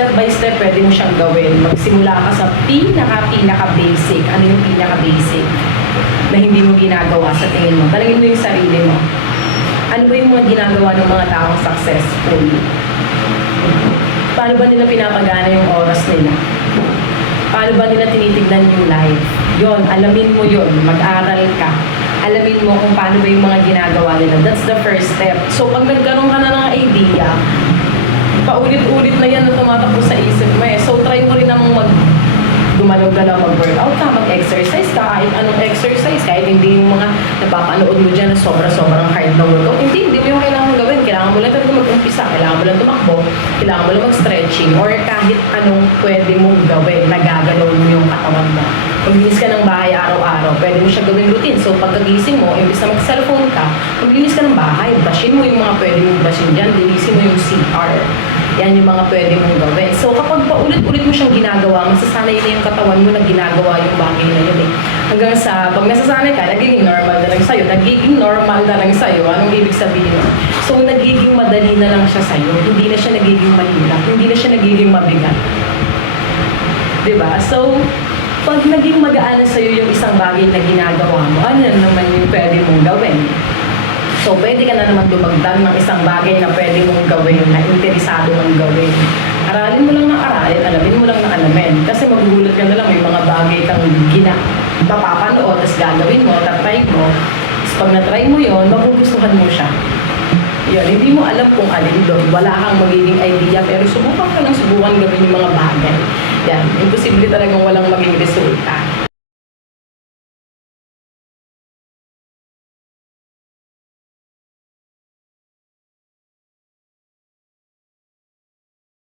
step by step, pwede mo siyang gawin. Magsimula ka sa pinaka-basic. Ano yung pinaka-basic na hindi mo ginagawa sa tingin mo? Talangin mo yung sarili mo. Ano ba yung mga ginagawa ng mga taong successful? Paano ba nila pinapagana yung oras nila? Paano ba nila tinitignan yung life? Yon, alamin mo yon, mag-aral ka. Alamin mo kung paano ba yung mga ginagawa nila. That's the first step. So, pag nagkaroon ka na ng idea, paulit-ulit na yan na tumatakbo sa isip mo eh. So, try mo rin namang gumalaw-galaw, mag-workout ka, mag-exercise ka, kahit anong exercise, kahit hindi yung mga napapanood mo dyan na sobra-sobrang hard na workout. Hindi mo yung kailangan gawin. Kailangan mo lang talaga mag-umpisa, kailangan mo lang tumakbo, kailangan mo lang mag-stretching, or kahit anong pwede mong gawin, nagagalaw mo yung katawan mo. Maglinis ka ng bahay araw-araw, pwede mo siya gawin routine. So, pagkagising mo, imbis na mag-cellphone ka, maglinis ka ng bahay, brushin mo yung mga pwede mong brushin dyan, linisin mo yung CR. Yan yung mga pwede mong gawin. So, kapag paulit-ulit mo siyang ginagawa, masasanay na yung katawan mo na ginagawa yung bagay na yun eh. Hanggang sa, pag nasasanay ka, nagiging normal na lang sa'yo. Nagiging normal na lang sa'yo. Anong ibig sabihin mo? So, nagiging madali na lang siya sa'yo. Hindi na siya nagiging mahirap. Hindi na siya nagiging mabigat. Diba? So, pag naging magaan na sa'yo yung isang bagay na ginagawa mo, ano naman yung pwede mong gawin? So, pwede ka na naman dumagdag ng isang bagay na pwede mong gawin, na interesado mong gawin. Aralin mo lang ng aralin, alamin mo lang ng alamin. Kasi magugulat ka na lang, may mga bagay kang mapapanood, tapos gagawin mo, tatry mo. Tapos pag natry mo yon, magugustuhan mo siya. Yun, hindi mo alam kung alin doon. Wala kang magiging idea, pero subukan ka ng subukan gawin yung mga bagay. Yan, imposible talagang walang maging resulta.